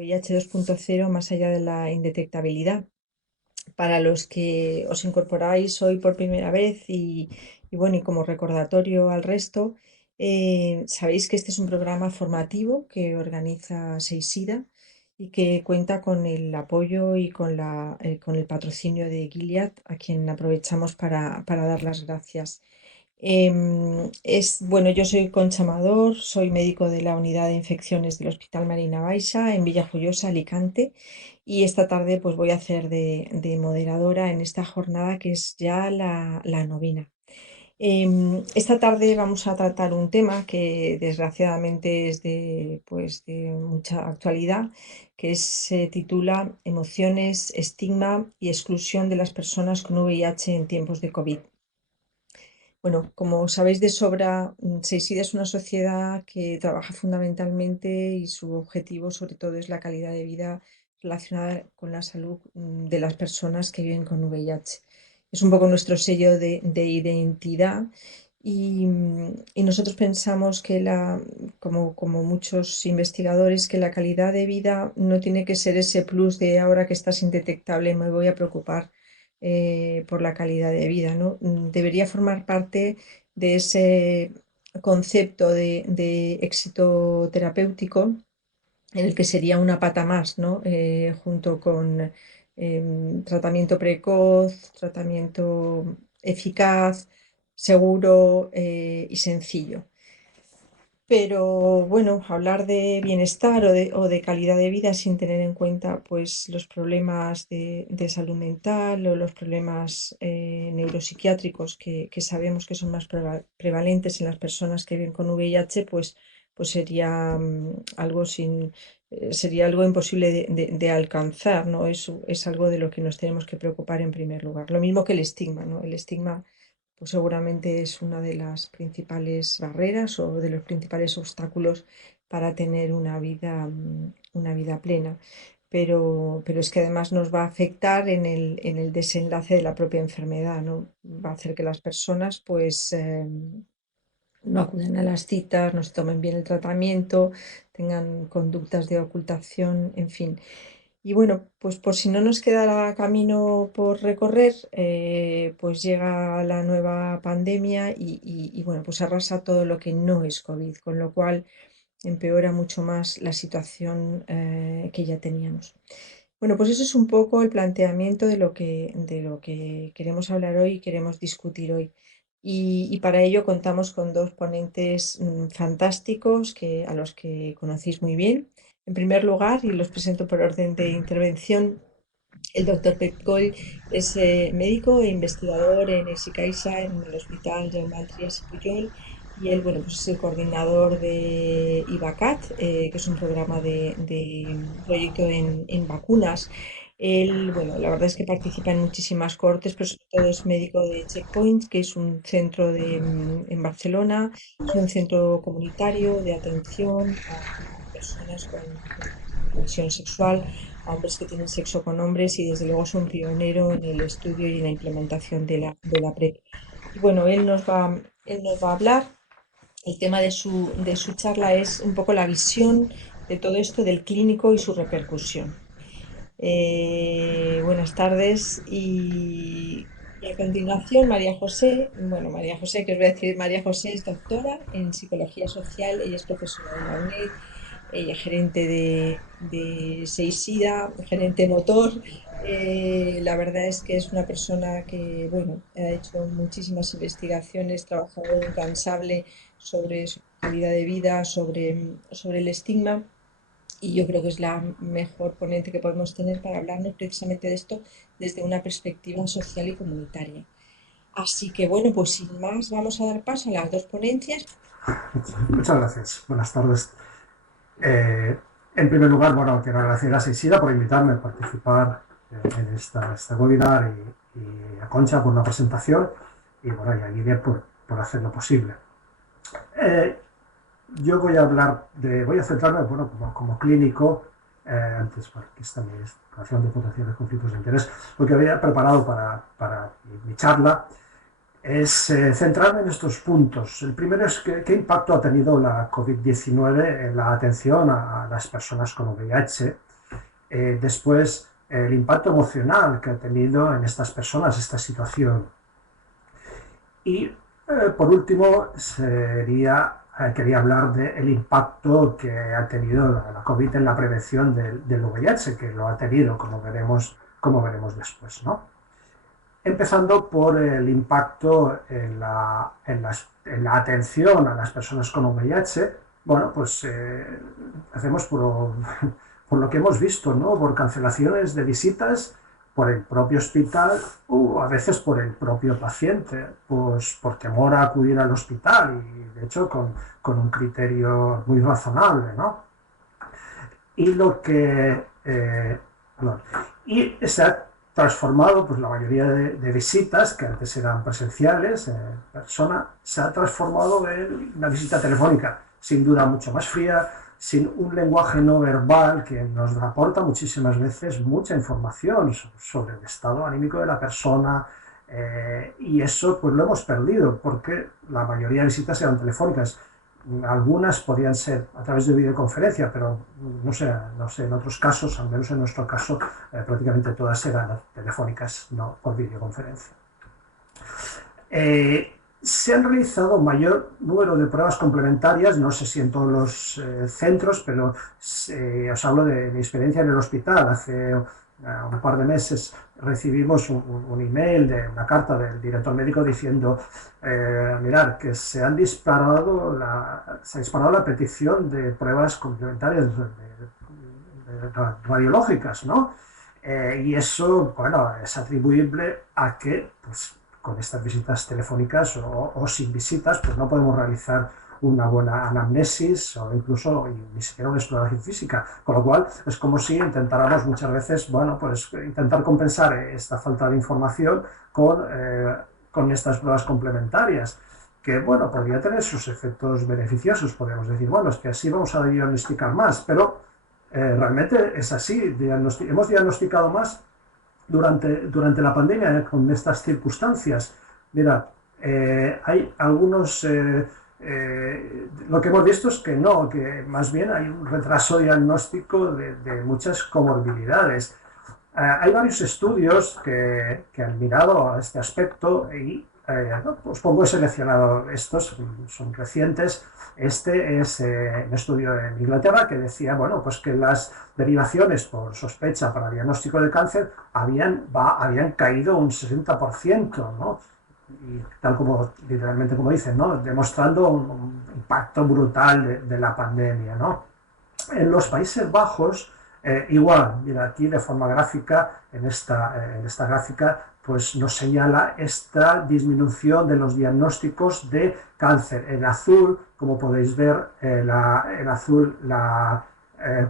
VIH 2.0 más allá de la indetectabilidad. Para los que os incorporáis hoy por primera vez y bueno, y como recordatorio al resto, sabéis que este es un programa formativo que organiza Seisida y que cuenta con el apoyo y con el patrocinio de Gilead, a quien aprovechamos para dar las gracias. Bueno, yo soy Concha Amador, soy médico de la unidad de infecciones del Hospital Marina Baixa en Villajoyosa, Alicante, y esta tarde pues voy a hacer de moderadora en esta jornada que es ya la novena. Esta tarde vamos a tratar un tema que desgraciadamente es de mucha actualidad, que se titula Emociones, estigma y exclusión de las personas con VIH en tiempos de COVID. Bueno, como sabéis de sobra, Seisida es una sociedad que trabaja fundamentalmente y su objetivo sobre todo es la calidad de vida relacionada con la salud de las personas que viven con VIH. Es un poco nuestro sello de identidad y nosotros pensamos que como muchos investigadores, que la calidad de vida no tiene que ser ese plus de ahora que estás indetectable, me voy a preocupar por la calidad de vida, ¿no? Debería formar parte de ese concepto de éxito terapéutico en el que sería una pata más, ¿no? Junto con tratamiento precoz, tratamiento eficaz, seguro y sencillo. Pero bueno, hablar de bienestar o de calidad de vida sin tener en cuenta pues, los problemas de salud mental o los problemas neuropsiquiátricos que sabemos que son más prevalentes en las personas que viven con VIH, pues sería sería algo imposible de alcanzar, ¿no? Es algo de lo que nos tenemos que preocupar en primer lugar. Lo mismo que el estigma, ¿no? El estigma pues seguramente es una de las principales barreras o de los principales obstáculos para tener una vida plena. Pero es que además nos va a afectar en el desenlace de la propia enfermedad, ¿no? Va a hacer que las personas pues no acudan a las citas, no se tomen bien el tratamiento, tengan conductas de ocultación, en fin. Y bueno, pues por si no nos quedara camino por recorrer, pues llega la nueva pandemia y bueno, pues arrasa todo lo que no es COVID, con lo cual empeora mucho más la situación que ya teníamos. Bueno, pues eso es un poco el planteamiento de lo que queremos hablar hoy y queremos discutir hoy. Y para ello contamos con dos ponentes fantásticos a los que conocéis muy bien. En primer lugar, y los presento por orden de intervención, el doctor Pep Coll es médico e investigador en Ezicaixa, en el Hospital Jaume Trias i Pujol, y él, bueno, pues es el coordinador de IVACAT, que es un programa de proyecto en vacunas. Él, bueno, la verdad es que participa en muchísimas cohortes, pero sobre todo es médico de Checkpoint, que es un centro en Barcelona, es un centro comunitario de atención a personas con transmisión sexual, a hombres que tienen sexo con hombres y desde luego es un pionero en el estudio y en la implementación de la PrEP. Y bueno, él nos va a hablar. El tema de su charla es un poco la visión de todo esto del clínico y su repercusión. Buenas tardes y a continuación María José, bueno, María José, que os voy a decir, María José es doctora en psicología social, ella es profesora de la UNED, ella es gerente de Seisida, gerente motor. La verdad es que es una persona que, bueno, ha hecho muchísimas investigaciones, trabajado incansable sobre su calidad de vida, sobre el estigma. Y yo creo que es la mejor ponente que podemos tener para hablarnos precisamente de esto desde una perspectiva social y comunitaria. Así que bueno, pues sin más, vamos a dar paso a las dos ponencias. Muchas gracias. Buenas tardes. Eh, en primer lugar, bueno, quiero agradecer a Seisida por invitarme a participar en este webinar y a Concha por la presentación y, bueno, y a Guillermo por hacerlo posible. Eh, yo voy a centrarme, bueno, como clínico, antes, bueno, que está mi declaración de potenciales conflictos de interés, lo que había preparado para mi charla es centrarme en estos puntos. El primero es qué impacto ha tenido la COVID-19 en la atención a las personas con VIH. Después, el impacto emocional que ha tenido en estas personas esta situación. Y por último, quería hablar del impacto que ha tenido la COVID en la prevención del VIH, que lo ha tenido, como veremos después, ¿no? Empezando por el impacto en la atención a las personas con VIH. Bueno, pues hacemos por lo que hemos visto, ¿no? Por cancelaciones de visitas por el propio hospital o a veces por el propio paciente, pues por temor a acudir al hospital y de hecho con un criterio muy razonable, ¿no? Y lo que perdón, y se ha transformado, pues la mayoría de visitas que antes eran presenciales en persona, se ha transformado en una visita telefónica, sin duda mucho más fría, sin un lenguaje no verbal que nos aporta muchísimas veces mucha información sobre el estado anímico de la persona, y eso pues lo hemos perdido porque la mayoría de visitas eran telefónicas. Algunas podían ser a través de videoconferencia, pero no sé, en otros casos, al menos en nuestro caso, prácticamente todas eran telefónicas, no por videoconferencia. Se han realizado mayor número de pruebas complementarias, no sé si en todos los centros, pero os hablo de mi experiencia en el hospital. Hace un par de meses recibimos un email, una carta del director médico diciendo, mirad, que se ha disparado la petición de pruebas complementarias radiológicas, ¿no? Y eso, bueno, es atribuible a que, pues, con estas visitas telefónicas o sin visitas, pues no podemos realizar una buena anamnesis o incluso ni siquiera una exploración física, con lo cual es como si intentáramos muchas veces, bueno, pues intentar compensar esta falta de información con estas pruebas complementarias, que, bueno, podría tener sus efectos beneficiosos, podríamos decir, bueno, es que así vamos a diagnosticar más, pero realmente es así, hemos diagnosticado más durante la pandemia con estas circunstancias. Mira, hay algunos... lo que hemos visto es que no, que más bien hay un retraso diagnóstico de muchas comorbilidades. Hay varios estudios que han mirado a este aspecto y no, pues poco he seleccionado estos, son recientes. Este es un estudio en Inglaterra que decía, bueno, pues que las derivaciones por sospecha para diagnóstico de cáncer habían caído un 60%, ¿no? Y tal como literalmente como dicen, ¿no? Demostrando un impacto brutal de la pandemia, ¿no? En los Países Bajos, igual, mira, aquí de forma gráfica, en esta gráfica, pues nos señala esta disminución de los diagnósticos de cáncer. En azul, como podéis ver, en azul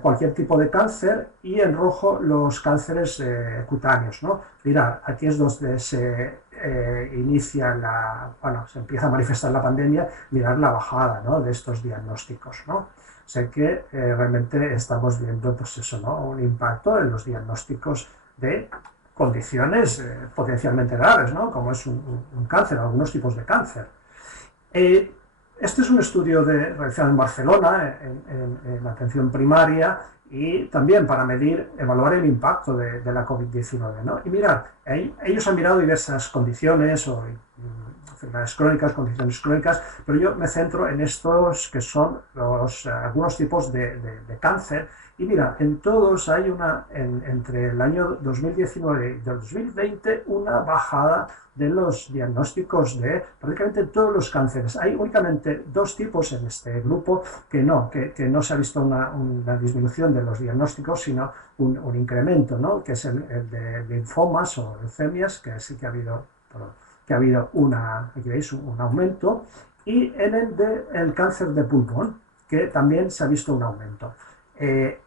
cualquier tipo de cáncer y en rojo los cánceres cutáneos, ¿no? Mirad, aquí es donde se se empieza a manifestar la pandemia, mirar la bajada, ¿no?, de estos diagnósticos, ¿no? O sea que realmente estamos viendo, pues eso, ¿no?, un impacto en los diagnósticos de condiciones potencialmente graves, ¿no?, como es un cáncer, algunos tipos de cáncer. Este es un estudio realizado en Barcelona, en atención primaria, y también para evaluar el impacto de la COVID-19, ¿no? Y mirad, ellos han mirado diversas condiciones o enfermedades crónicas, condiciones crónicas, pero yo me centro en estos que son algunos tipos de cáncer. Y mira, en todos hay entre el año 2019 y 2020 una bajada de los diagnósticos de prácticamente todos los cánceres. Hay únicamente dos tipos en este grupo que no se ha visto una disminución de los diagnósticos, sino un incremento, ¿no?, que es el de linfomas o leucemias, que sí que ha habido aquí veis, un aumento, y en el cáncer de pulmón, que también se ha visto un aumento.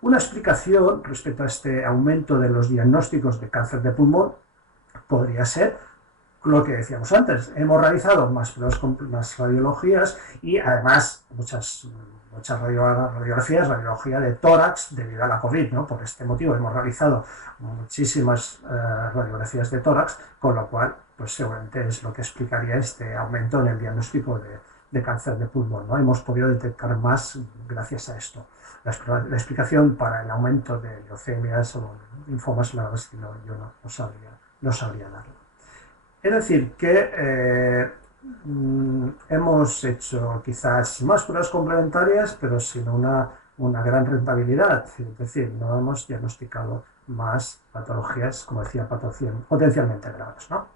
Una explicación respecto a este aumento de los diagnósticos de cáncer de pulmón podría ser lo que decíamos antes. Hemos realizado más radiologías y además muchas radiografías, radiología de tórax debido a la COVID, ¿no? Por este motivo hemos realizado muchísimas radiografías de tórax, con lo cual pues seguramente es lo que explicaría este aumento en el diagnóstico de cáncer de pulmón, ¿no? Hemos podido detectar más gracias a esto. La explicación para el aumento de leucemias o linfomas, la verdad es que yo no sabría darlo. Es decir, que hemos hecho quizás más pruebas complementarias, pero sin una gran rentabilidad. Es decir, no hemos diagnosticado más patologías, como decía, potencialmente graves, ¿no?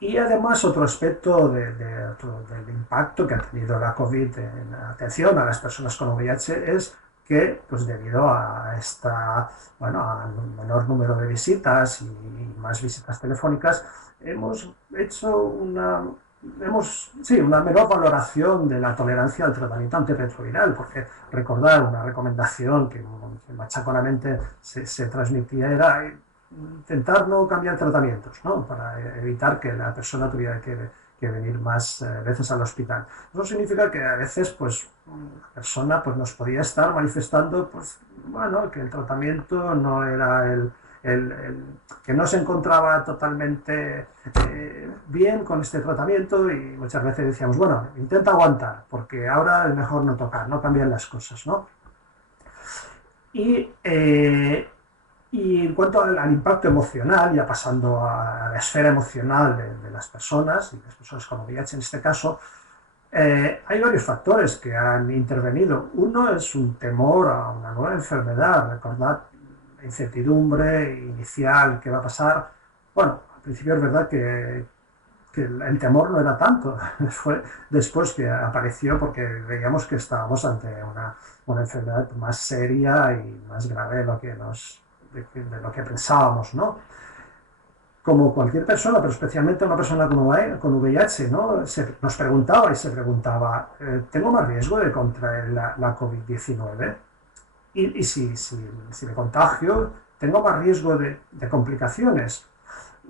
Y además otro aspecto del impacto que ha tenido la COVID en la atención a las personas con VIH es que, pues debido a a un menor número de visitas y más visitas telefónicas, hemos hecho una menor valoración de la tolerancia al tratamiento antirretroviral, porque recordar una recomendación que machaconamente se transmitía era intentar no cambiar tratamientos, ¿no? Para evitar que la persona tuviera que venir más veces al hospital. Eso significa que a veces pues la persona pues, nos podía estar manifestando pues, bueno, que el tratamiento no era que no se encontraba totalmente bien con este tratamiento y muchas veces decíamos, bueno, intenta aguantar, porque ahora es mejor no tocar, no cambiar las cosas, ¿no? Y y en cuanto al impacto emocional, ya pasando a la esfera emocional de las personas, y las personas con VIH en este caso, hay varios factores que han intervenido. Uno es un temor a una nueva enfermedad, recordad la incertidumbre inicial, qué va a pasar. Bueno, al principio es verdad que el temor no era tanto, fue después que apareció porque veíamos que estábamos ante una enfermedad más seria y más grave de lo que pensábamos, ¿no? Como cualquier persona, pero especialmente una persona con VIH, ¿no? Nos preguntaba y se preguntaba, ¿tengo más riesgo de contraer la COVID-19? Y si me contagio, ¿tengo más riesgo de complicaciones?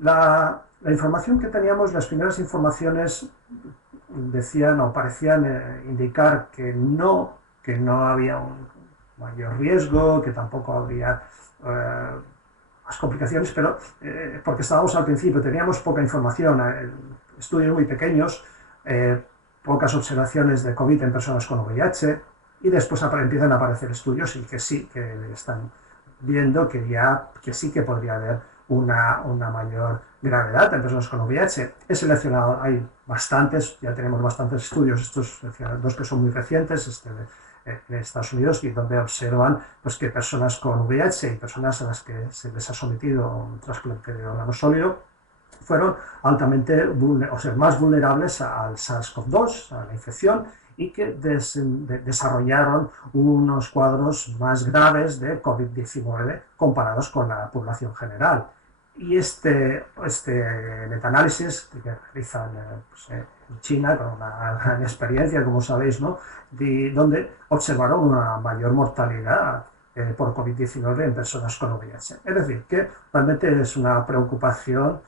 La información que teníamos, las primeras informaciones decían o parecían indicar que no había un mayor riesgo, que tampoco habría más complicaciones, pero porque estábamos al principio, teníamos poca información, estudios muy pequeños, pocas observaciones de COVID en personas con VIH, y después empiezan a aparecer estudios y que sí, que están viendo que sí que podría haber una mayor gravedad en personas con VIH. He seleccionado, hay bastantes, ya tenemos bastantes estudios, estos dos que son muy recientes, de Estados Unidos, y donde observan pues, que personas con VIH y personas a las que se les ha sometido a un trasplante de órgano sólido fueron altamente, o sea, más vulnerables al SARS-CoV-2, a la infección, y que desarrollaron unos cuadros más graves de COVID-19 comparados con la población general. Y este metaanálisis que realizan pues, en China, con una gran experiencia, como sabéis, ¿no? Donde observaron una mayor mortalidad por COVID-19 en personas con VIH. Es decir, que realmente es una preocupación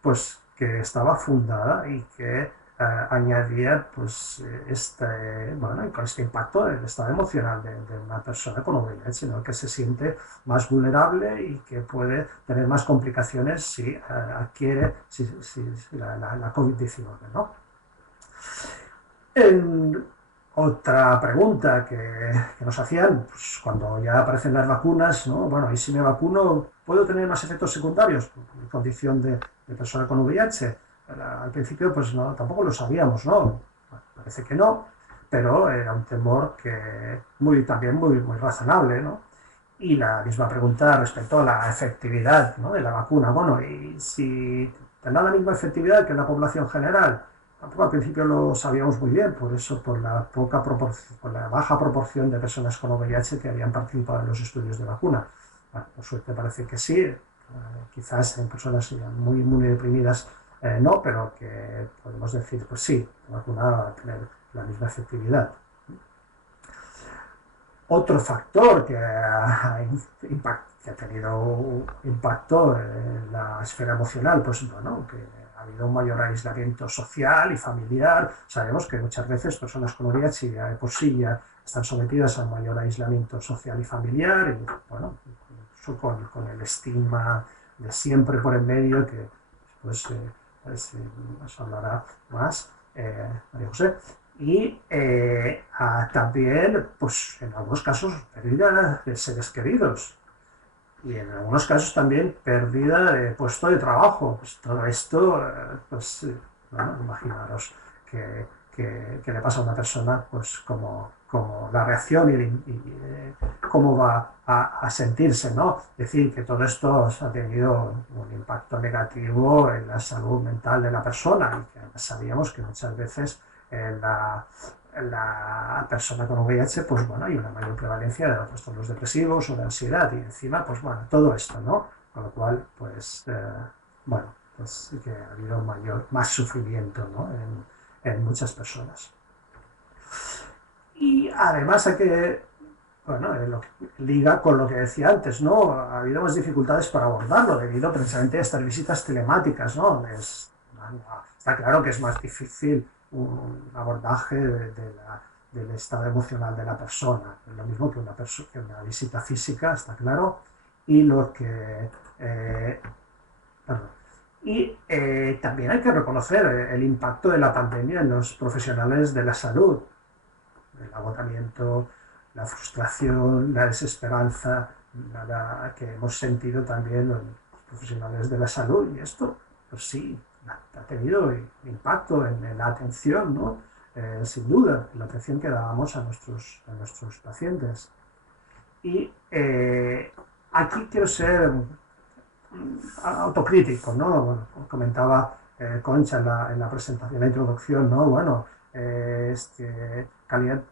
pues, que estaba fundada y que añadía pues, con este impacto el estado emocional de una persona con VIH, ¿no? Que se siente más vulnerable y que puede tener más complicaciones si adquiere la COVID-19, ¿no? Otra pregunta que nos hacían, pues, cuando ya aparecen las vacunas, ¿no? Bueno, ¿y si me vacuno puedo tener más efectos secundarios en condición de persona con VIH? Al principio pues no, tampoco lo sabíamos, ¿no? Bueno, parece que no, pero era un temor también muy razonable, ¿no? Y la misma pregunta respecto a la efectividad, ¿no? De la vacuna. Bueno, ¿y si tendrá la misma efectividad que la población general? Tampoco al principio lo sabíamos muy bien, por eso, por la baja proporción de personas con VIH que habían participado en los estudios de vacuna. Bueno, por suerte parece que sí, quizás en personas muy deprimidas no, pero que podemos decir, pues sí, la vacuna va a tener la misma efectividad. Otro factor que ha tenido un impacto en la esfera emocional, pues bueno, que ha habido un mayor aislamiento social y familiar. Sabemos que muchas veces personas con VIH ya de por sí ya están sometidas a un mayor aislamiento social y familiar, y bueno, con el estigma de siempre por en medio, que pues, nos hablará más María José, y también, pues en algunos casos, pérdida de seres queridos y en algunos casos también pérdida de puesto de trabajo. Pues todo esto, bueno, imaginaros que, que le pasa a una persona, pues como la reacción y cómo va a sentirse, ¿no? Es decir, que todo esto ha tenido un impacto negativo en la salud mental de la persona y que además sabíamos que muchas veces la persona con VIH, pues bueno, hay una mayor prevalencia de los trastornos depresivos o de ansiedad y encima, pues bueno, todo esto, ¿no? Con lo cual, pues, bueno, pues sí que ha habido más sufrimiento, ¿no? En muchas personas. Y además hay que, bueno, lo que liga con lo que decía antes, ¿no? Ha habido más dificultades para abordarlo debido precisamente a estas visitas telemáticas, ¿no? Está claro que es más difícil un abordaje del estado emocional de la persona, es lo mismo que que una visita física, está claro, y lo que... perdón. Y también hay que reconocer el impacto de la pandemia en los profesionales de la salud, el agotamiento, la frustración, la desesperanza que hemos sentido también los profesionales de la salud. Y esto, pues sí, ha tenido impacto en la atención, ¿no? Sin duda, en la atención que dábamos a nuestros pacientes. Y aquí quiero ser autocrítico, ¿no? Bueno, comentaba Concha en la presentación, en la introducción, ¿no? Bueno, calidad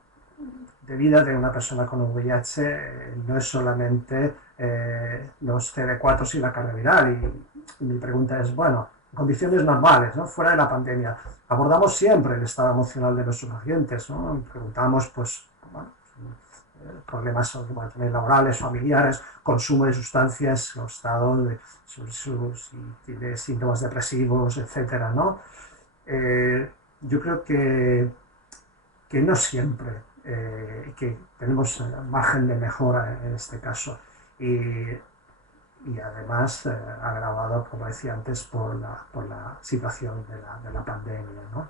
de vida de una persona con VIH no es solamente los CD4 y la carga viral. Y mi pregunta es, bueno, en condiciones normales, ¿no? Fuera de la pandemia, abordamos siempre el estado emocional de nuestros pacientes, ¿no? Preguntamos, pues, bueno, problemas bueno, también laborales, familiares, consumo de sustancias, los estados de síntomas depresivos, etcétera, ¿no? Yo creo que no siempre, que tenemos margen de mejora en este caso y además agravado, como decía antes, por la situación de la pandemia, ¿no?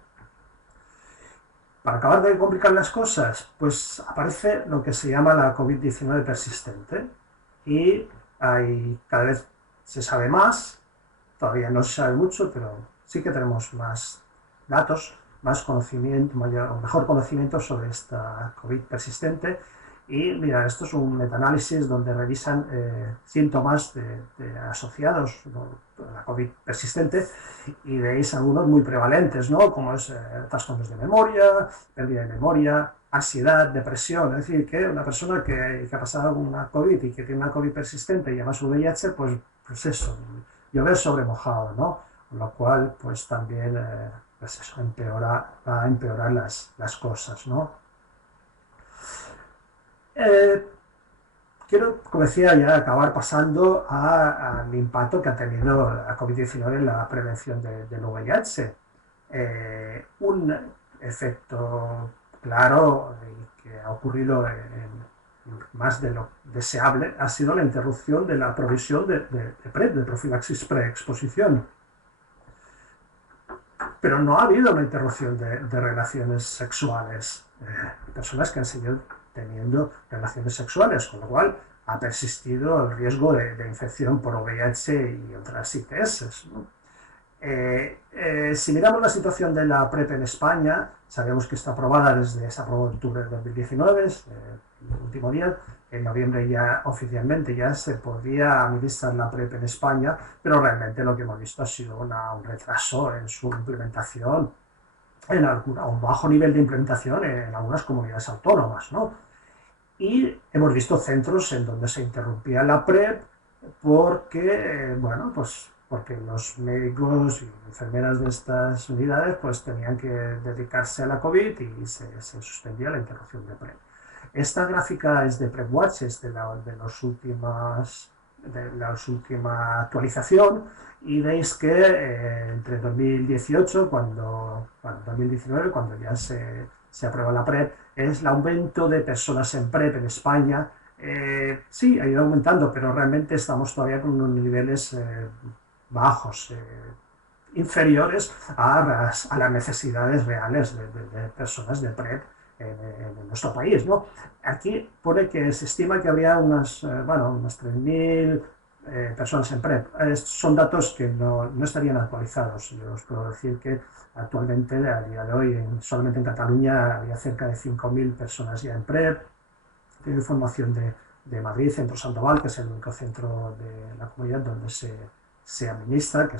Para acabar de complicar las cosas, pues aparece lo que se llama la COVID-19 persistente y cada vez se sabe más, todavía no se sabe mucho, pero sí que tenemos más datos, más conocimiento, mejor conocimiento sobre esta COVID persistente. Y mira, esto es un metaanálisis donde revisan síntomas asociados, ¿no?, a la COVID persistente y veis algunos muy prevalentes, ¿no? Como es trastornos de memoria, pérdida de memoria, ansiedad, depresión. Es decir, que una persona que ha pasado una COVID y que tiene una COVID persistente y además VIH, pues eso, llover sobre mojado, ¿no? Con lo cual, pues también pues eso, va a empeorar las cosas, ¿no? Eh, Quiero, como decía, ya acabar pasando al impacto que ha tenido la COVID-19 en la prevención del VIH. Un efecto claro y que ha ocurrido más de lo deseable ha sido la interrupción de la provisión de profilaxis preexposición. Pero no ha habido una interrupción de relaciones sexuales. Personas que han seguido teniendo relaciones sexuales, con lo cual ha persistido el riesgo de infección por VIH y otras ITS, ¿no? Si miramos la situación de la PrEP en España, sabemos que está aprobada se aprobó en octubre de 2019, el último día. En noviembre ya oficialmente ya se podía administrar la PrEP en España, pero realmente lo que hemos visto ha sido un retraso en su implementación, un bajo nivel de implementación en algunas comunidades autónomas, ¿no? Y hemos visto centros en donde se interrumpía la PrEP porque, bueno, pues porque los médicos y enfermeras de estas unidades pues tenían que dedicarse a la COVID y se suspendía la interrupción de PrEP. Esta gráfica es de PrEPWatch, es de la última actualización, y veis que entre 2018, 2019, cuando ya se aprueba la PrEP, es el aumento de personas en PrEP en España. Sí, ha ido aumentando, pero realmente estamos todavía con unos niveles bajos. inferiores a las necesidades reales de personas de PrEP en nuestro país, ¿no? Aquí pone que se estima que habría unas 3.000 personas en PrEP. Son datos que no estarían actualizados. Yo os puedo decir que actualmente, a día de hoy, solamente en Cataluña había cerca de 5.000 personas ya en PrEP. Tengo información de Madrid, Centro Sandoval, que es el único centro de la comunidad donde se administra, que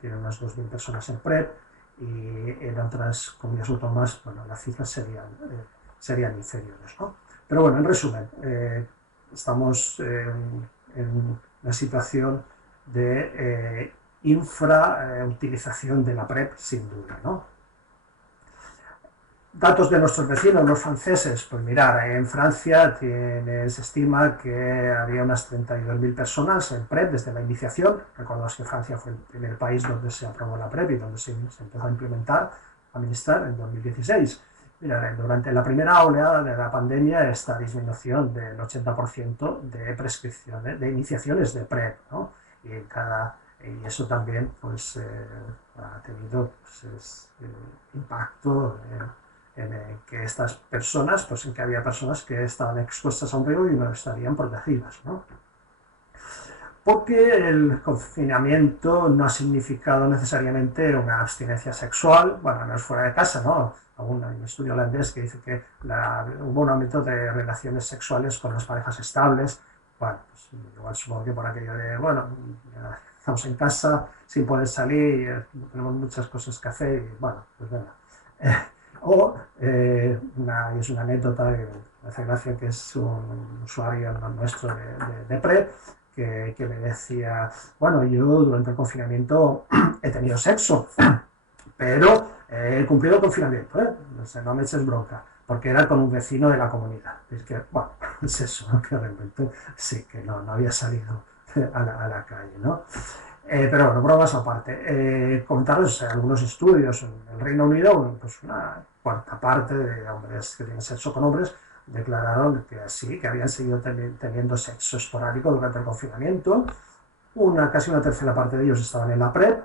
tiene unas 2.000 personas en PrEP, y en otras comunidades autónomas, bueno, las cifras serían inferiores, ¿no? Pero bueno, en resumen, estamos en una situación de infrautilización de la PrEP, sin duda, ¿no? Datos de nuestros vecinos, los franceses, pues mirar, en Francia se estima que había unas 32.000 personas en PrEP desde la iniciación. Recordemos que Francia fue el primer país donde se aprobó la PrEP y donde se empezó a implementar, a administrar en 2016. Mira, durante la primera oleada de la pandemia, esta disminución del 80% de prescripciones, de iniciaciones de PrEP, ¿no? Y eso también pues, ha tenido pues, impacto en que estas personas, pues en que había personas que estaban expuestas a un riesgo y no estarían protegidas, ¿no? Porque el confinamiento no ha significado necesariamente una abstinencia sexual, bueno, no es fuera de casa, ¿no? Hay un estudio holandés que dice que hubo un aumento de relaciones sexuales con las parejas estables. Bueno, pues igual supongo que por aquello de, bueno, estamos en casa sin poder salir, tenemos muchas cosas que hacer y bueno, pues venga. Es una anécdota que me hace gracia, que es un usuario nuestro de PrEP que me decía, bueno, yo durante el confinamiento he tenido sexo, pero he cumplido el confinamiento, o sea, no me eches bronca, porque era con un vecino de la comunidad. Es que, bueno, es eso, ¿no? Que realmente sí, que no había salido a la calle, ¿no? Pero bueno, bromas aparte. Comentaros algunos estudios. En el Reino Unido, pues una cuarta parte de hombres que tienen sexo con hombres declararon que sí, que habían seguido teniendo sexo esporádico durante el confinamiento. Casi una tercera parte de ellos estaban en la PrEP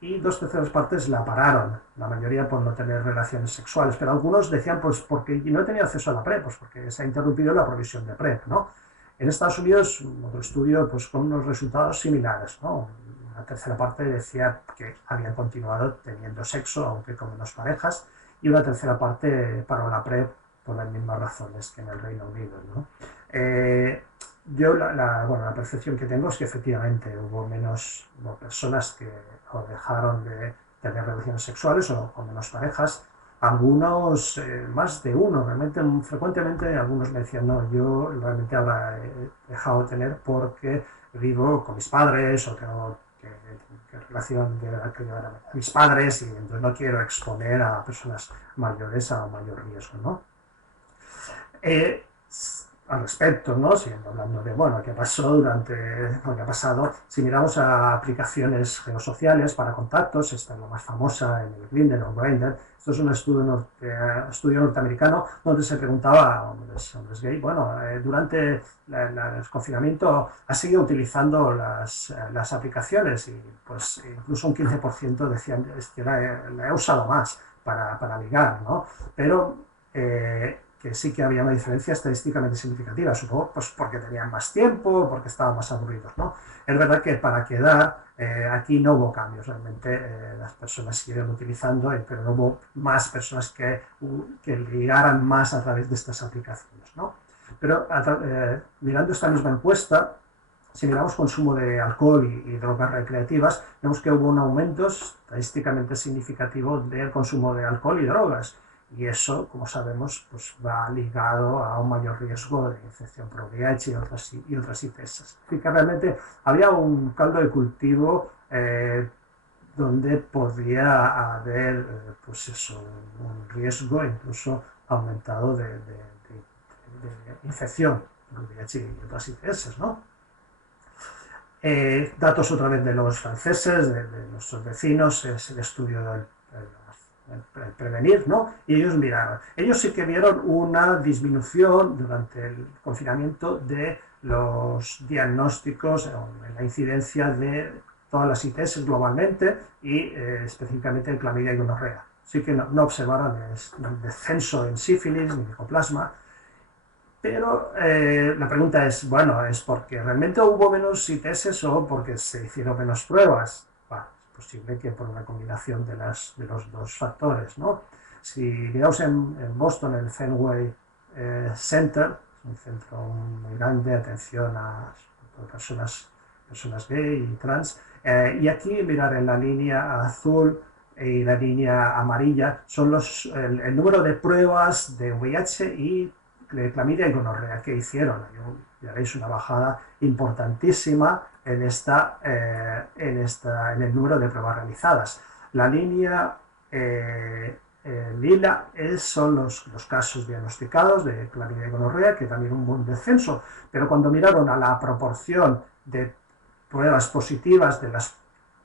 y 2/3 partes la pararon, la mayoría por no tener relaciones sexuales, pero algunos decían, pues porque no he tenido acceso a la PrEP, pues porque se ha interrumpido la provisión de PrEP, ¿no? En Estados Unidos, otro estudio pues con unos resultados similares, ¿no? Una tercera parte decía que habían continuado teniendo sexo, aunque con menos parejas, y una tercera parte paró la PrEP por las mismas razones que en el Reino Unido, ¿no? Yo la percepción que tengo es que efectivamente hubo menos personas que dejaron de tener relaciones sexuales o con menos parejas. Algunos, más de uno, realmente frecuentemente algunos me decían, no, yo realmente habrá dejado de tener porque vivo con mis padres o tengo que relación que llevar a mis padres y entonces no quiero exponer a personas mayores a mayor riesgo, ¿no? Al respecto, ¿no? Siguiendo hablando de, bueno, qué pasó durante lo que ha pasado, si miramos a aplicaciones geosociales para contactos, esta es la más famosa, en el Grindr o Grindr. Esto es un estudio norteamericano donde se preguntaba a hombres gay, bueno, durante el confinamiento ¿has seguido utilizando las aplicaciones? Y pues incluso un 15% decían que la he usado más para ligar, ¿no? Pero que sí que había una diferencia estadísticamente significativa, supongo pues porque tenían más tiempo, porque estaban más aburridos, ¿no? Es verdad que para quedar aquí no hubo cambios, realmente las personas siguieron utilizando, pero no hubo más personas que ligaran más a través de estas aplicaciones, ¿no? Pero mirando esta misma encuesta, si miramos consumo de alcohol y drogas recreativas, vemos que hubo un aumento estadísticamente significativo del consumo de alcohol y drogas. Y eso, como sabemos, pues va ligado a un mayor riesgo de infección por VIH y otras ITS. Así que realmente había un caldo de cultivo donde podría haber pues eso, un riesgo incluso aumentado de infección por VIH y otras ITS, ¿no? Datos otra vez de los franceses, de nuestros vecinos, es el estudio del prevenir, ¿no? Y ellos miraron. Ellos sí que vieron una disminución durante el confinamiento de los diagnósticos, en la incidencia de todas las ITS globalmente y específicamente en clamidia y gonorrea. Sí que no observaron descenso en sífilis ni micoplasma, pero la pregunta es, bueno, ¿es porque realmente hubo menos ITS o porque se hicieron menos pruebas? Bueno, es posible que por una combinación de los dos factores, ¿no? Si miramos en Boston, el Fenway Center, un centro muy grande de atención a personas gay y trans, y aquí mirar en la línea azul y la línea amarilla son el número de pruebas de VIH y de clamidia y gonorrea que hicieron. Ya veis una bajada importantísima en el número de pruebas realizadas. La línea lila son los casos diagnosticados de clamidia y gonorrea, que también un buen descenso, pero cuando miraron a la proporción de pruebas positivas de las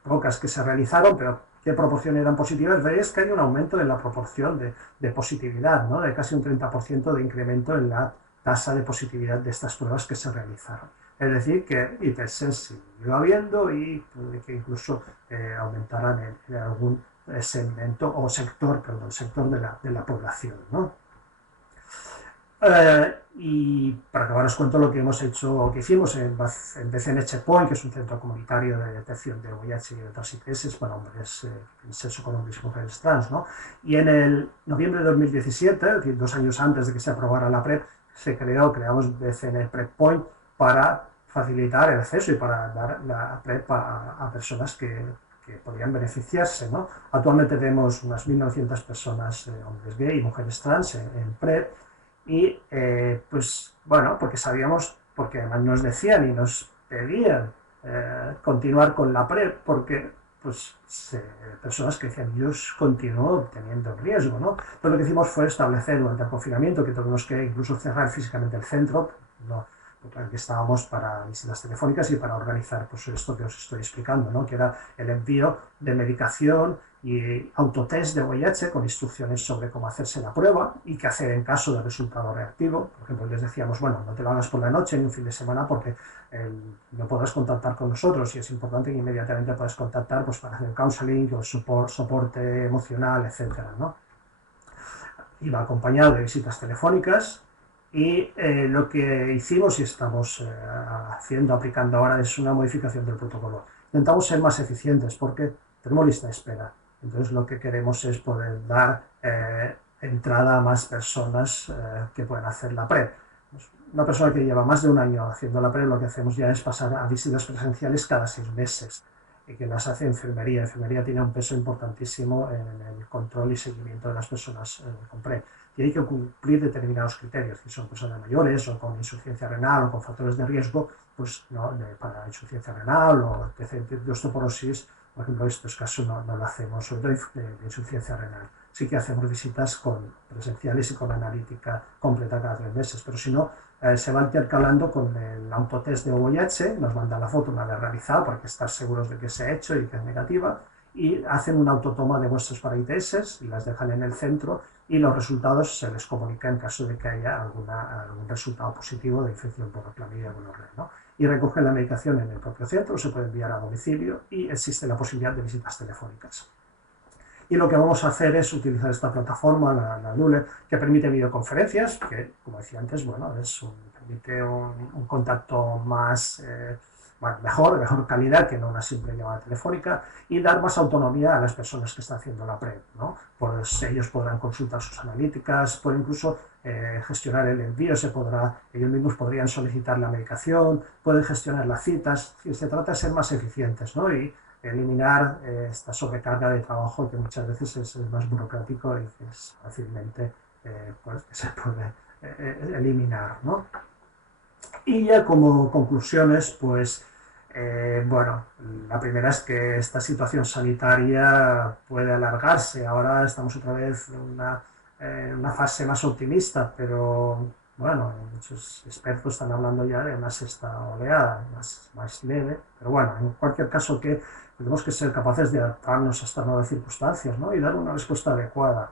pocas que se realizaron, pero qué proporción eran positivas, veis que hay un aumento en la proporción de positividad, ¿no? De casi un 30% de incremento en la tasa de positividad de estas pruebas que se realizaron. Es decir, que ITS siguió habiendo y que incluso aumentaran en algún segmento o sector de la población, ¿no? Y para acabar os cuento lo que hemos hecho o que hicimos en BCN Checkpoint, que es un centro comunitario de detección de VIH y de otras ITS para hombres, sexo con hombres y mujeres trans, ¿no? Y en el noviembre de 2017, es decir, 2 años antes de que se aprobara la PrEP, creamos BCN PrEP para facilitar el acceso y para dar la PrEP a personas que podían beneficiarse, ¿no? Actualmente tenemos unas 1.900 personas, hombres gay y mujeres trans en PrEP. Y pues bueno, porque sabíamos, porque además nos decían y nos pedían continuar con la PrEP, porque pues personas que decían, yo continúo teniendo riesgo, ¿no? Entonces lo que hicimos fue establecer durante el confinamiento, que tuvimos que incluso cerrar físicamente el centro, ¿no? Porque aquí estábamos para visitas telefónicas y para organizar pues esto que os estoy explicando, ¿no? Que era el envío de medicación y autotest de VIH con instrucciones sobre cómo hacerse la prueba y qué hacer en caso de resultado reactivo. Por ejemplo, les decíamos, bueno, no te lo hagas por la noche ni un fin de semana porque no podrás contactar con nosotros y es importante que inmediatamente puedas contactar pues, para hacer counseling o soporte emocional, etcétera, ¿no? Iba acompañado de visitas telefónicas y lo que hicimos y estamos aplicando ahora es una modificación del protocolo. Intentamos ser más eficientes porque tenemos lista de espera. Entonces lo que queremos es poder dar entrada a más personas que puedan hacer la PrEP. Una persona que lleva más de un año haciendo la PrEP, lo que hacemos ya es pasar a visitas presenciales cada 6 meses y que las hace enfermería. Enfermería tiene un peso importantísimo en el control y seguimiento de las personas con PrEP. Y hay que cumplir determinados criterios, si son personas mayores o con insuficiencia renal o con factores de riesgo, pues no, para insuficiencia renal o de osteoporosis, por ejemplo, en estos casos no lo hacemos, sobre todo de insuficiencia renal. Sí que hacemos visitas presenciales y con analítica completa cada 3 meses, pero si no, se va intercalando con el autotest de VIH, nos mandan la foto una vez realizada para que estar seguros de que se ha hecho y que es negativa, y hacen una autotoma de muestras para ITS y las dejan en el centro y los resultados se les comunica en caso de que haya algún resultado positivo de infección por clamidia o gonorrea, ¿no? Y recogen la medicación en el propio centro, se puede enviar a domicilio y existe la posibilidad de visitas telefónicas. Y lo que vamos a hacer es utilizar esta plataforma, la Lule, que permite videoconferencias, que, como decía antes, bueno, permite un contacto más, de mejor calidad que no una simple llamada telefónica, y dar más autonomía a las personas que están haciendo la PrEP, ¿no? Pues ellos podrán consultar sus analíticas, pueden incluso gestionar el envío, ellos mismos podrían solicitar la medicación, pueden gestionar las citas, se trata de ser más eficientes, ¿no? Y eliminar esta sobrecarga de trabajo que muchas veces es más burocrático y que es fácilmente pues, que se puede eliminar, ¿no? Y ya como conclusiones, pues bueno, la primera es que esta situación sanitaria puede alargarse. Ahora estamos otra vez en una fase más optimista, pero bueno, muchos expertos están hablando ya de una sexta oleada, más leve. Pero bueno, en cualquier caso que tenemos que ser capaces de adaptarnos a estas nuevas circunstancias, ¿no? Y dar una respuesta adecuada.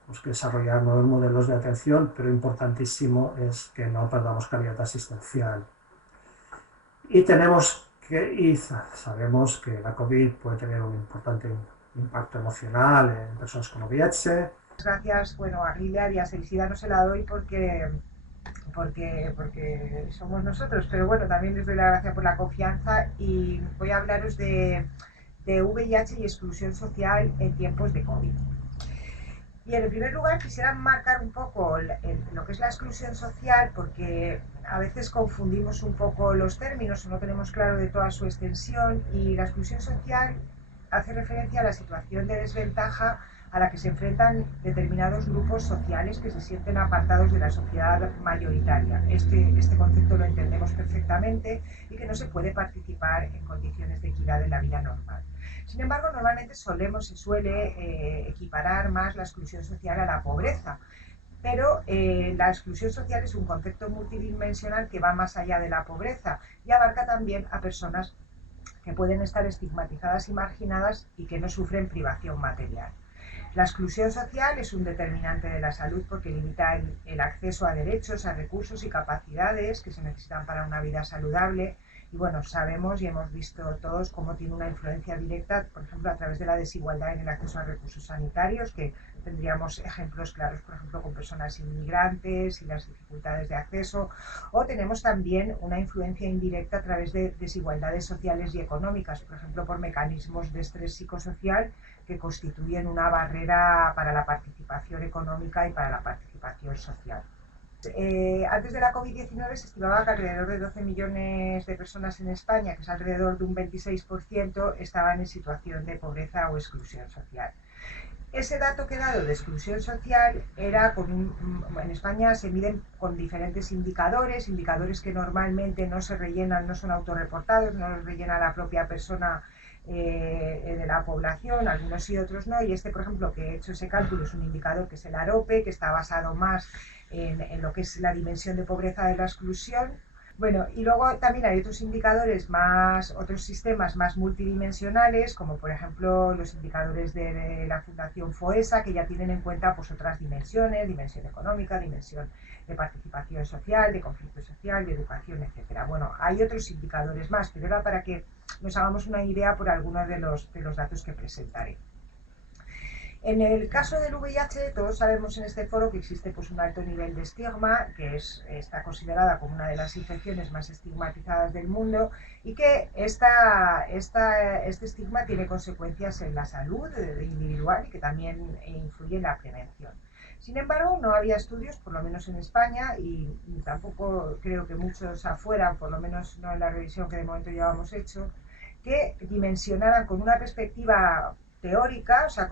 Tenemos que desarrollar nuevos modelos de atención, pero importantísimo es que no perdamos calidad asistencial. Y tenemos y sabemos que la COVID puede tener un importante impacto emocional en personas con VIH. Gracias, bueno, a Gilead y a Selsida no se la doy porque somos nosotros, pero bueno, también les doy la gracia por la confianza y voy a hablaros de VIH y exclusión social en tiempos de COVID. Y en primer lugar quisiera marcar un poco lo que es la exclusión social, porque a veces confundimos un poco los términos o no tenemos claro de toda su extensión, y la exclusión social hace referencia a la situación de desventaja a la que se enfrentan determinados grupos sociales que se sienten apartados de la sociedad mayoritaria. Este concepto lo entendemos perfectamente y que no se puede participar en condiciones de equidad en la vida normal. Sin embargo, normalmente se suele equiparar más la exclusión social a la pobreza, pero la exclusión social es un concepto multidimensional que va más allá de la pobreza y abarca también a personas que pueden estar estigmatizadas y marginadas y que no sufren privación material. La exclusión social es un determinante de la salud porque limita el acceso a derechos, a recursos y capacidades que se necesitan para una vida saludable. Y bueno, sabemos y hemos visto todos cómo tiene una influencia directa, por ejemplo, a través de la desigualdad en el acceso a recursos sanitarios, que tendríamos ejemplos claros, por ejemplo, con personas inmigrantes y las dificultades de acceso, o tenemos también una influencia indirecta a través de desigualdades sociales y económicas, por ejemplo, por mecanismos de estrés psicosocial que constituyen una barrera para la participación económica y para la participación social. Antes de la COVID-19 se estimaba que alrededor de 12 millones de personas en España, que es alrededor de un 26%, estaban en situación de pobreza o exclusión social. Ese dato que he dado de exclusión social era en España se miden con diferentes indicadores que normalmente no se rellenan, no son autorreportados, no los rellena la propia persona de la población, algunos sí, otros no, y por ejemplo, que he hecho ese cálculo es un indicador que es el AROPE, que está basado más en lo que es la dimensión de pobreza de la exclusión. Bueno, y luego también hay otros indicadores otros sistemas más multidimensionales, como por ejemplo los indicadores de la Fundación FOESA, que ya tienen en cuenta pues otras dimensiones, dimensión económica, dimensión de participación social, de conflicto social, de educación, etcétera. Bueno, hay otros indicadores más, pero era para que nos hagamos una idea por algunos de los datos que presentaré. En el caso del VIH, todos sabemos en este foro que existe pues, un alto nivel de estigma, que está considerada como una de las infecciones más estigmatizadas del mundo y que este estigma tiene consecuencias en la salud individual y que también influye en la prevención. Sin embargo, no había estudios, por lo menos en España, y tampoco creo que muchos afuera, por lo menos no en la revisión que de momento llevamos hecho, que dimensionaran con una perspectiva teórica, o sea,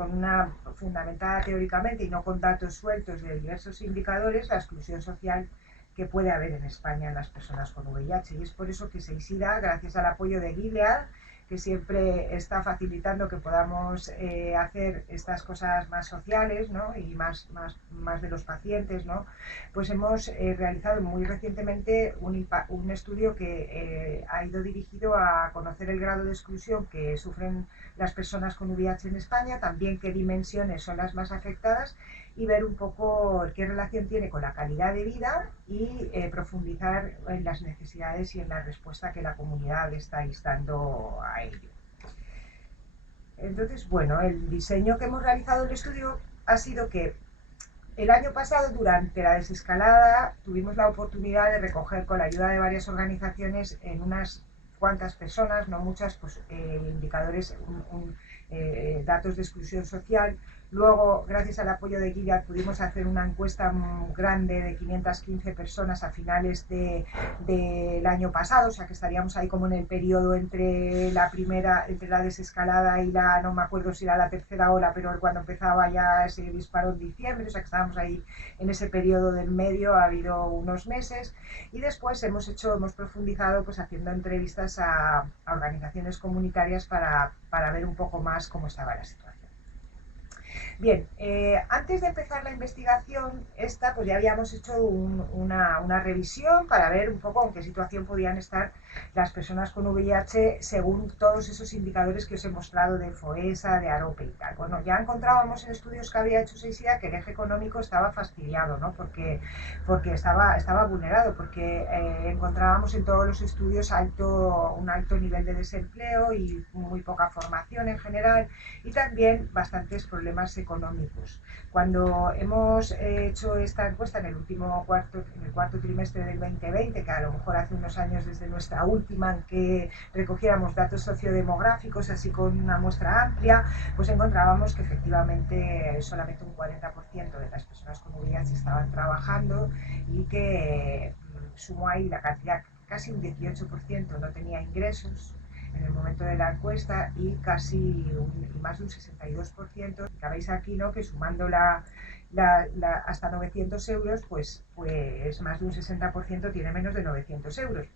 fundamentada teóricamente y no con datos sueltos de diversos indicadores, la exclusión social que puede haber en España en las personas con VIH. Y es por eso que Selsida, gracias al apoyo de Gilead, que siempre está facilitando que podamos hacer estas cosas más sociales, ¿no? Y más de los pacientes, ¿no? Pues hemos realizado muy recientemente un estudio que ha ido dirigido a conocer el grado de exclusión que sufren las personas con VIH en España, también qué dimensiones son las más afectadas y ver un poco qué relación tiene con la calidad de vida y profundizar en las necesidades y en la respuesta que la comunidad está dando a ello. Entonces, bueno, el diseño que hemos realizado del estudio ha sido que el año pasado, durante la desescalada, tuvimos la oportunidad de recoger con la ayuda de varias organizaciones en unas cuantas personas, no muchas, pues indicadores, datos de exclusión social. Luego, gracias al apoyo de Gilead, pudimos hacer una encuesta grande de 515 personas a finales del año pasado, o sea que estaríamos ahí como en el periodo entre la desescalada y no me acuerdo si era la tercera ola, pero cuando empezaba ya se disparó en diciembre, o sea que estábamos ahí en ese periodo del medio, ha habido unos meses, y después hemos profundizado pues haciendo entrevistas a organizaciones comunitarias para ver un poco más cómo estaba la situación. Bien, antes de empezar la investigación esta, pues ya habíamos hecho una revisión para ver un poco en qué situación podían estar las personas con VIH según todos esos indicadores que os he mostrado de FOESA, de AROPE y tal. Bueno, ya encontrábamos en estudios que había hecho SEISIDA que el eje económico estaba fastidiado, ¿no? Porque estaba vulnerado, porque encontrábamos en todos los estudios un alto nivel de desempleo y muy poca formación en general, y también bastantes problemas económicos. Cuando hemos hecho esta encuesta en el cuarto trimestre del 2020, que a lo mejor hace unos años desde nuestra última, en que recogiéramos datos sociodemográficos así con una muestra amplia, pues encontrábamos que efectivamente solamente un 40% de las personas con VIH estaban trabajando y que sumó ahí la cantidad, casi un 18% no tenía ingresos en el momento de la encuesta, y más de un 62%, que veis aquí, ¿no?, que sumando hasta 900 euros, pues más de un 60% tiene menos de 900 euros.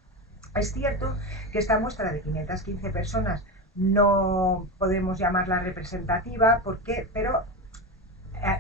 Es cierto que esta muestra de 515 personas no podemos llamarla representativa, pero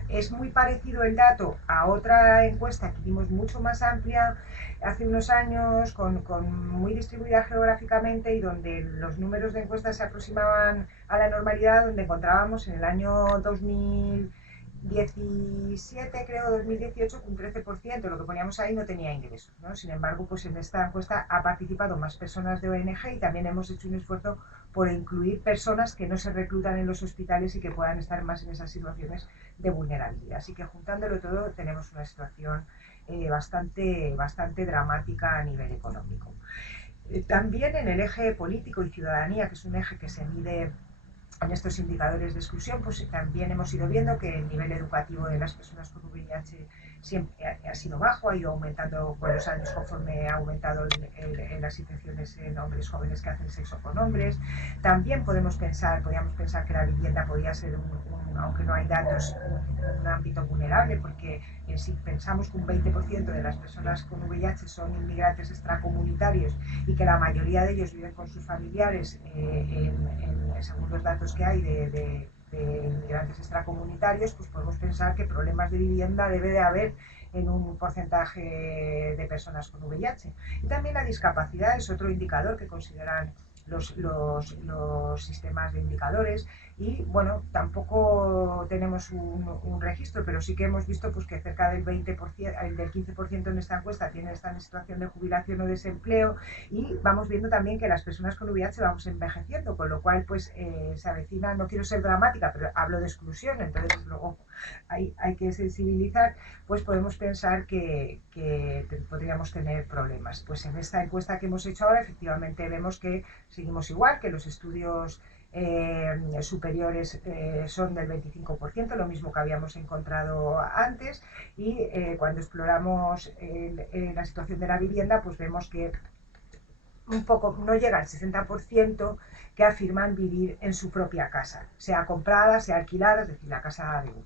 es muy parecido el dato a otra encuesta que hicimos mucho más amplia hace unos años, con muy distribuida geográficamente, y donde los números de encuestas se aproximaban a la normalidad, donde encontrábamos en el año 2017, creo, 2018, que un 13%, lo que poníamos ahí, no tenía ingresos, ¿no? Sin embargo, pues en esta encuesta ha participado más personas de ONG, y también hemos hecho un esfuerzo por incluir personas que no se reclutan en los hospitales y que puedan estar más en esas situaciones de vulnerabilidad. Así que juntándolo todo tenemos una situación bastante dramática a nivel económico. También en el eje político y ciudadanía, que es un eje que se mide en estos indicadores de exclusión, pues también hemos ido viendo que el nivel educativo de las personas con VIH siempre ha sido bajo, ha ido aumentando con los años conforme ha aumentado en las infecciones en hombres jóvenes que hacen sexo con hombres. También podíamos pensar que la vivienda podía ser, aunque no hay datos, un ámbito vulnerable, porque si pensamos que un 20% de las personas con VIH son inmigrantes extracomunitarios y que la mayoría de ellos viven con sus familiares, según los datos que hay de inmigrantes extracomunitarios, pues podemos pensar que problemas de vivienda debe de haber en un porcentaje de personas con VIH. Y también la discapacidad es otro indicador que consideran los sistemas de indicadores, y bueno, tampoco tenemos un registro, pero sí que hemos visto pues que cerca del 20%, del 15% en esta encuesta están en situación de jubilación o desempleo, y vamos viendo también que las personas con VIH vamos envejeciendo, con lo cual pues se avecina, no quiero ser dramática, pero hablo de exclusión, entonces luego hay que sensibilizar, pues podemos pensar que podríamos tener problemas. Pues en esta encuesta que hemos hecho ahora, efectivamente vemos que seguimos igual, que los estudios superiores son del 25%, lo mismo que habíamos encontrado antes, y cuando exploramos la situación de la vivienda, pues vemos que un poco no llega al 60% que afirman vivir en su propia casa, sea comprada, sea alquilada, es decir, la casa de uno.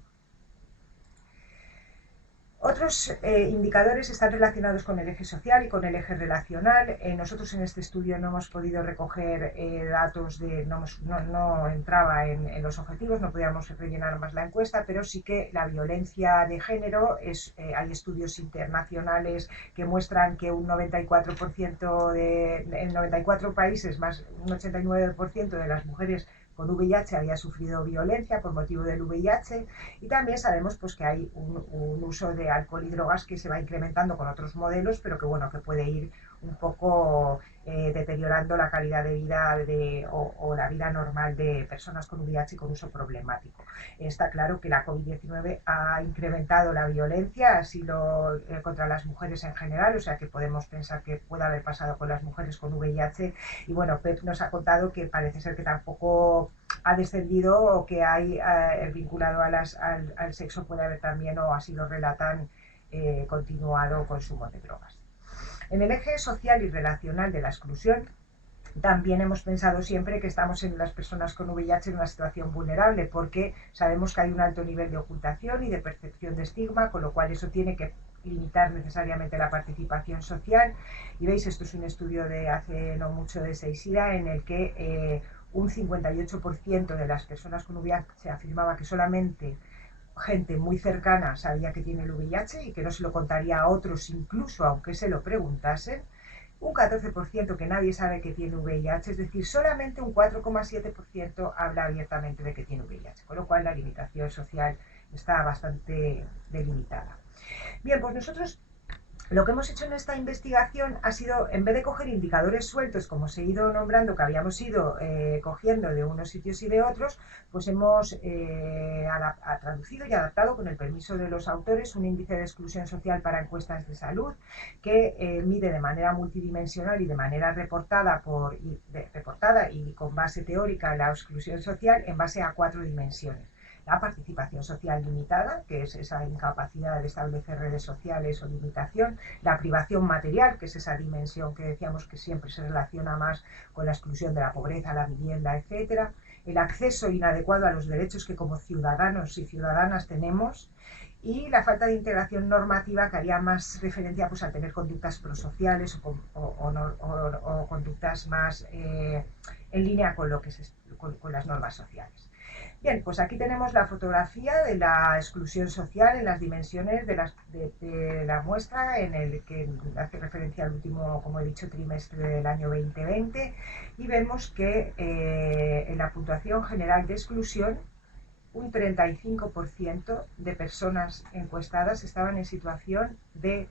Otros indicadores están relacionados con el eje social y con el eje relacional. Nosotros en este estudio no hemos podido recoger datos no entraba en los objetivos, no podíamos rellenar más la encuesta, pero sí que la violencia de género, hay estudios internacionales que muestran que un 94% en 94 países, más un 89% de las mujeres con VIH había sufrido violencia por motivo del VIH, y también sabemos pues que hay un uso de alcohol y drogas que se va incrementando con otros modelos, pero que bueno, que puede ir un poco deteriorando la calidad de vida o la vida normal de personas con VIH con uso problemático. Está claro que la COVID-19 ha incrementado la violencia, así contra las mujeres en general, o sea que podemos pensar que puede haber pasado con las mujeres con VIH, y bueno, Pep nos ha contado que parece ser que tampoco ha descendido, o que hay vinculado al sexo puede haber también, o así lo relatan, continuado consumo de drogas. En el eje social y relacional de la exclusión, también hemos pensado siempre que estamos en las personas con VIH en una situación vulnerable, porque sabemos que hay un alto nivel de ocultación y de percepción de estigma, con lo cual eso tiene que limitar necesariamente la participación social. Y veis, esto es un estudio de hace no mucho de SEISIDA, en el que un 58% de las personas con VIH afirmaba que solamente gente muy cercana sabía que tiene el VIH y que no se lo contaría a otros incluso aunque se lo preguntasen. Un 14% que nadie sabe que tiene VIH, es decir, solamente un 4,7% habla abiertamente de que tiene VIH, con lo cual la limitación social está bastante delimitada. Bien, pues nosotros lo que hemos hecho en esta investigación ha sido, en vez de coger indicadores sueltos, como os he ido nombrando, que habíamos ido cogiendo de unos sitios y de otros, pues hemos traducido y adaptado, con el permiso de los autores, un índice de exclusión social para encuestas de salud que mide de manera multidimensional y de manera reportada y con base teórica la exclusión social en base a 4 dimensiones. La participación social limitada, que es esa incapacidad de establecer redes sociales o limitación, la privación material, que es esa dimensión que decíamos que siempre se relaciona más con la exclusión de la pobreza, la vivienda, etc. El acceso inadecuado a los derechos que como ciudadanos y ciudadanas tenemos, y la falta de integración normativa, que haría más referencia pues, a tener conductas prosociales o conductas más en línea con, con las normas sociales. Bien, pues aquí tenemos la fotografía de la exclusión social en las dimensiones de la muestra, en el que hace referencia al último, como he dicho, trimestre del año 2020, y vemos que en la puntuación general de exclusión, un 35% de personas encuestadas estaban en situación de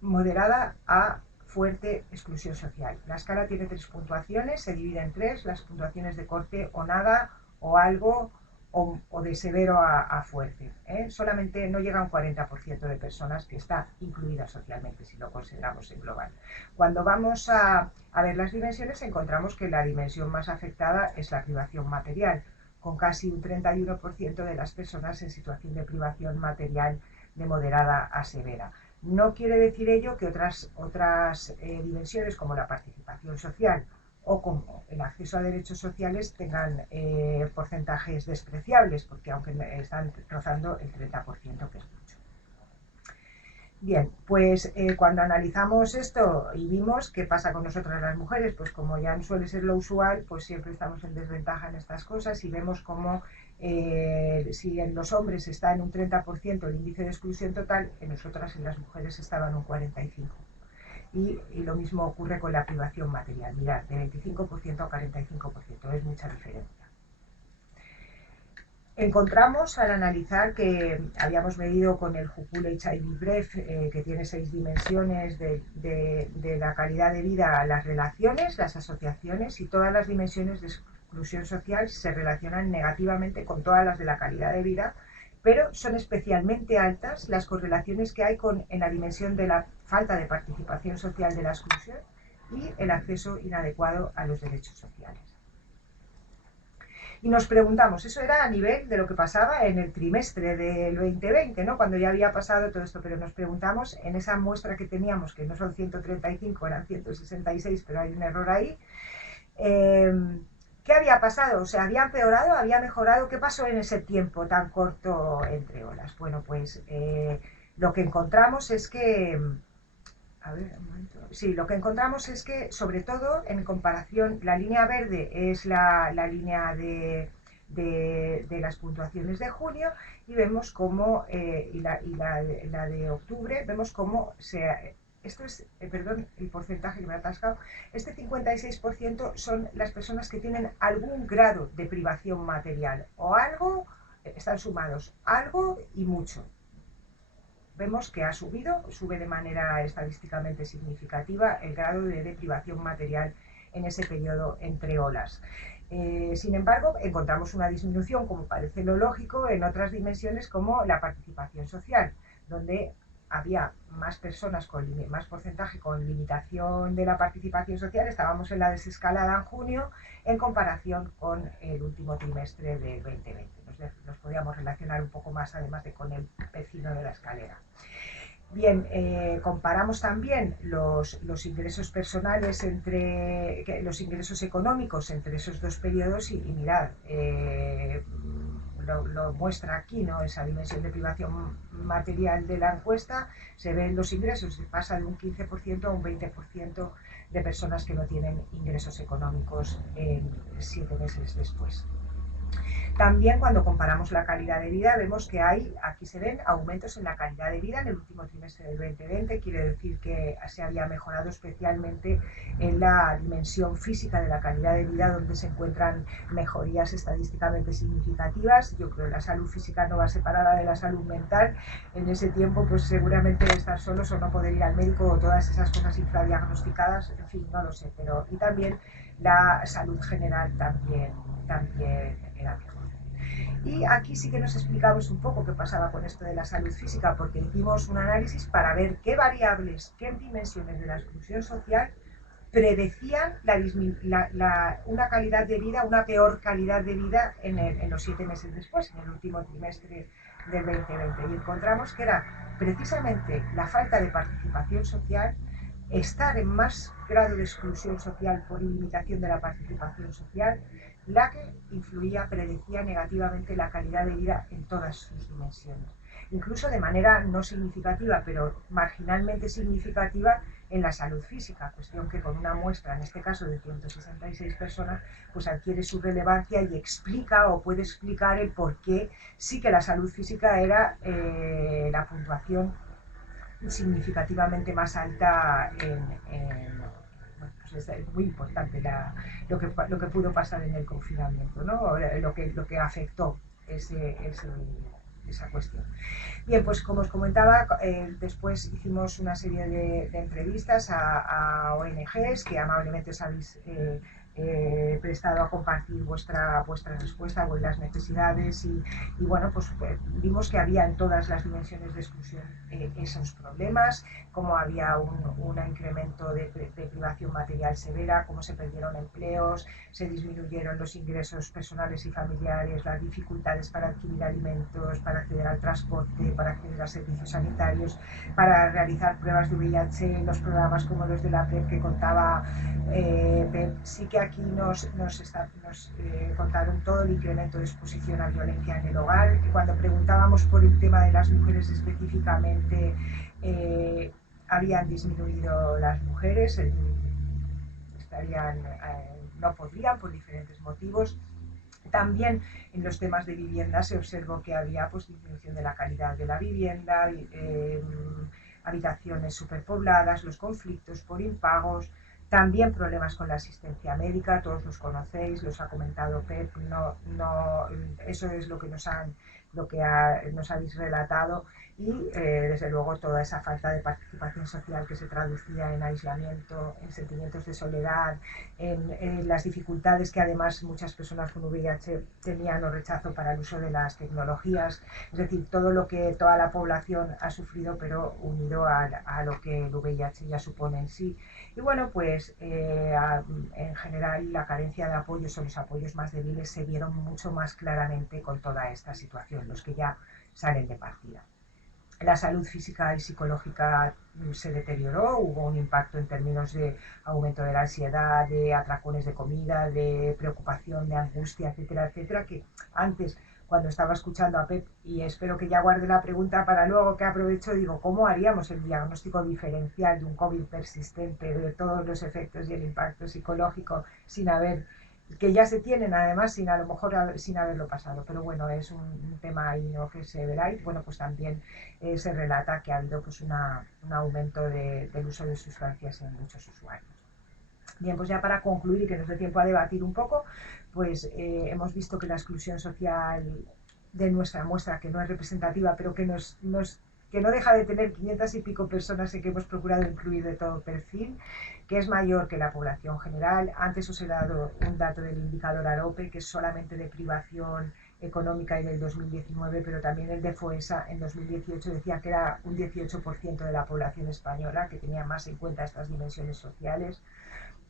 moderada a fuerte exclusión social. La escala tiene 3 puntuaciones, se divide en 3, las puntuaciones de corte o nada, o algo, o de severo a fuerte. Solamente no llega a un 40% de personas que está incluida socialmente, si lo consideramos en global. Cuando vamos a ver las dimensiones, encontramos que la dimensión más afectada es la privación material, con casi un 31% de las personas en situación de privación material de moderada a severa. No quiere decir ello que otras dimensiones como la participación social o como el acceso a derechos sociales tengan porcentajes despreciables, porque aunque están rozando el 30%, que es mucho. Bien, pues cuando analizamos esto y vimos qué pasa con nosotras las mujeres, pues como ya suele ser lo usual, pues siempre estamos en desventaja en estas cosas, y vemos cómo si en los hombres está en un 30% el índice de exclusión total, en nosotras, en las mujeres, estaba en un 45%. Y lo mismo ocurre con la privación material. Mirad, de 25% a 45%, es mucha diferencia. Encontramos al analizar que habíamos medido con el Jupul HIV Bref, que tiene 6 dimensiones de la calidad de vida, las relaciones, las asociaciones, y todas las dimensiones de exclusión social se relacionan negativamente con todas las de la calidad de vida, pero son especialmente altas las correlaciones que hay en la dimensión de la falta de participación social de la exclusión y el acceso inadecuado a los derechos sociales. Y nos preguntamos, eso era a nivel de lo que pasaba en el trimestre del 2020, ¿no? Cuando ya había pasado todo esto, pero nos preguntamos en esa muestra que teníamos, que no son 135, eran 166, pero hay un error ahí, ¿qué había pasado? O sea, ¿había empeorado? ¿Había mejorado? ¿Qué pasó en ese tiempo tan corto entre olas? Bueno, pues lo que encontramos es que... A ver, un momento. Sí, lo que encontramos es que, sobre todo, en comparación, la línea verde es la línea de las puntuaciones de junio, y vemos cómo, y la de octubre, vemos cómo esto es, perdón, el porcentaje que me ha atascado, este 56% son las personas que tienen algún grado de privación material, o algo, están sumados, algo y mucho. Vemos que sube de manera estadísticamente significativa el grado de privación material en ese periodo entre olas. Sin embargo, encontramos una disminución, como parece lo lógico, en otras dimensiones como la participación social, donde había más personas con más porcentaje con limitación de la participación social. Estábamos en la desescalada en junio en comparación con el último trimestre del 2020. Nos podíamos relacionar un poco más, además de con el vecino de la escalera. Bien, comparamos también los ingresos personales los ingresos económicos entre esos dos periodos, y mirad, lo muestra aquí, ¿no? Esa dimensión de privación material de la encuesta, se ven los ingresos, se pasa de un 15% a un 20% de personas que no tienen ingresos económicos 7 meses después. También cuando comparamos la calidad de vida vemos que aquí se ven aumentos en la calidad de vida en el último trimestre del 2020, quiere decir que se había mejorado especialmente en la dimensión física de la calidad de vida, donde se encuentran mejorías estadísticamente significativas. Yo creo que la salud física no va separada de la salud mental. En ese tiempo pues seguramente estar solos o no poder ir al médico o todas esas cosas infradiagnosticadas, en fin, no lo sé, pero y también la salud general también era mejor. Y aquí sí que nos explicamos un poco qué pasaba con esto de la salud física, porque hicimos un análisis para ver qué variables, qué dimensiones de la exclusión social predecían una calidad de vida, una peor calidad de vida en los 7 meses después, en el último trimestre del 2020. Y encontramos que era precisamente la falta de participación social, estar en más grado de exclusión social por limitación de la participación social, la que predecía negativamente la calidad de vida en todas sus dimensiones. Incluso de manera no significativa, pero marginalmente significativa en la salud física, cuestión que con una muestra, en este caso de 166 personas, pues adquiere su relevancia y explica o puede explicar el por qué sí que la salud física era la puntuación significativamente más alta pues es muy importante lo que pudo pasar en el confinamiento, ¿no? lo que afectó esa cuestión. Bien, pues como os comentaba, después hicimos una serie de entrevistas a ONGs que amablemente os habéis prestado a compartir vuestra respuesta o las necesidades y bueno, pues vimos que había en todas las dimensiones de exclusión esos problemas, cómo había un incremento de privación material severa, cómo se perdieron empleos, se disminuyeron los ingresos personales y familiares, las dificultades para adquirir alimentos, para acceder al transporte, para acceder a servicios sanitarios, para realizar pruebas de VIH, los programas como los de la PrEP que contaba PEP. Sí que aquí nos contaron todo el incremento de exposición a violencia en el hogar. Cuando preguntábamos por el tema de las mujeres específicamente, habían disminuido las mujeres, no podrían por diferentes motivos. También en los temas de vivienda se observó que había pues, disminución de la calidad de la vivienda, habitaciones superpobladas, los conflictos por impagos, también problemas con la asistencia médica, todos los conocéis, los ha comentado Pep, eso es lo que nos habéis relatado y desde luego toda esa falta de participación social que se traducía en aislamiento, en sentimientos de soledad, en las dificultades que además muchas personas con VIH tenían o rechazo para el uso de las tecnologías, es decir, todo lo que toda la población ha sufrido pero unido a lo que el VIH ya supone en sí. Y bueno, pues en general la carencia de apoyos o los apoyos más débiles se vieron mucho más claramente con toda esta situación, los que ya salen de partida. La salud física y psicológica se deterioró, hubo un impacto en términos de aumento de la ansiedad, de atracones de comida, de preocupación, de angustia, etcétera, etcétera, que antes, cuando estaba escuchando a Pep, y espero que ya guarde la pregunta para luego, que aprovecho, digo, ¿cómo haríamos el diagnóstico diferencial de un COVID persistente, de todos los efectos y el impacto psicológico que ya se tienen además a lo mejor sin haberlo pasado, pero bueno, es un tema ahí, ¿no?, que se verá y bueno, pues también se relata que ha habido pues un aumento del uso de sustancias en muchos usuarios. Bien, pues ya para concluir y que nos dé tiempo a debatir un poco, pues hemos visto que la exclusión social de nuestra muestra, que no es representativa, pero que que no deja de tener 500 y pico personas en que hemos procurado incluir de todo perfil, que es mayor que la población general. Antes os he dado un dato del indicador AROPE, que es solamente de privación económica y del 2019, pero también el de FOESA en 2018 decía que era un 18% de la población española que tenía más en cuenta estas dimensiones sociales,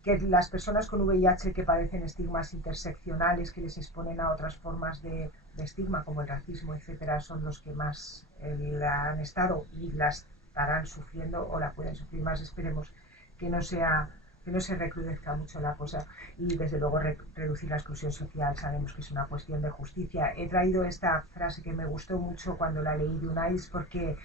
que las personas con VIH que padecen estigmas interseccionales que les exponen a otras formas de estigma como el racismo, etcétera, son los que más la han estado y la estarán sufriendo o la pueden sufrir más. Esperemos que no sea que no se recrudezca mucho la cosa y desde luego reducir la exclusión social sabemos que es una cuestión de justicia. He traído esta frase que me gustó mucho cuando la leí de UNAIDS porque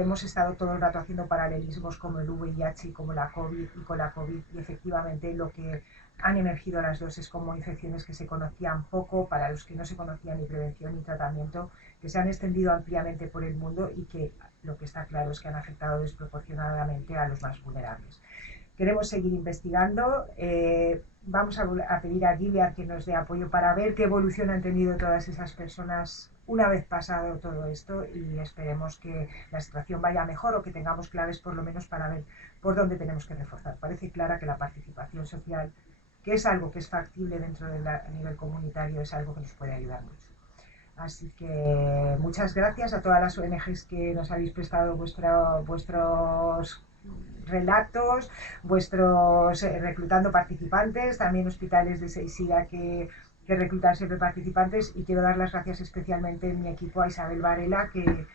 hemos estado todo el rato haciendo paralelismos como el VIH y como la COVID y con la COVID y efectivamente lo que han emergido las dos es como infecciones que se conocían poco, para los que no se conocían ni prevención ni tratamiento, que se han extendido ampliamente por el mundo y que lo que está claro es que han afectado desproporcionadamente a los más vulnerables. Queremos seguir investigando, vamos a pedir a Gilead que nos dé apoyo para ver qué evolución han tenido todas esas personas una vez pasado todo esto y esperemos que la situación vaya mejor o que tengamos claves por lo menos para ver por dónde tenemos que reforzar. Parece clara que la participación social, que es algo que es factible dentro del nivel comunitario, es algo que nos puede ayudar mucho. Así que muchas gracias a todas las ONGs que nos habéis prestado vuestros relatos, vuestros reclutando participantes, también hospitales de Seisida que reclutan siempre participantes y quiero dar las gracias especialmente en mi equipo a Isabel Varela que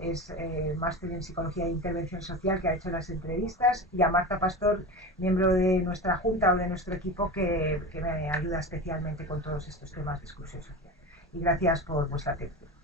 es máster en Psicología e Intervención Social, que ha hecho las entrevistas, y a Marta Pastor, miembro de nuestra junta o de nuestro equipo, que me ayuda especialmente con todos estos temas de exclusión social. Y gracias por vuestra atención.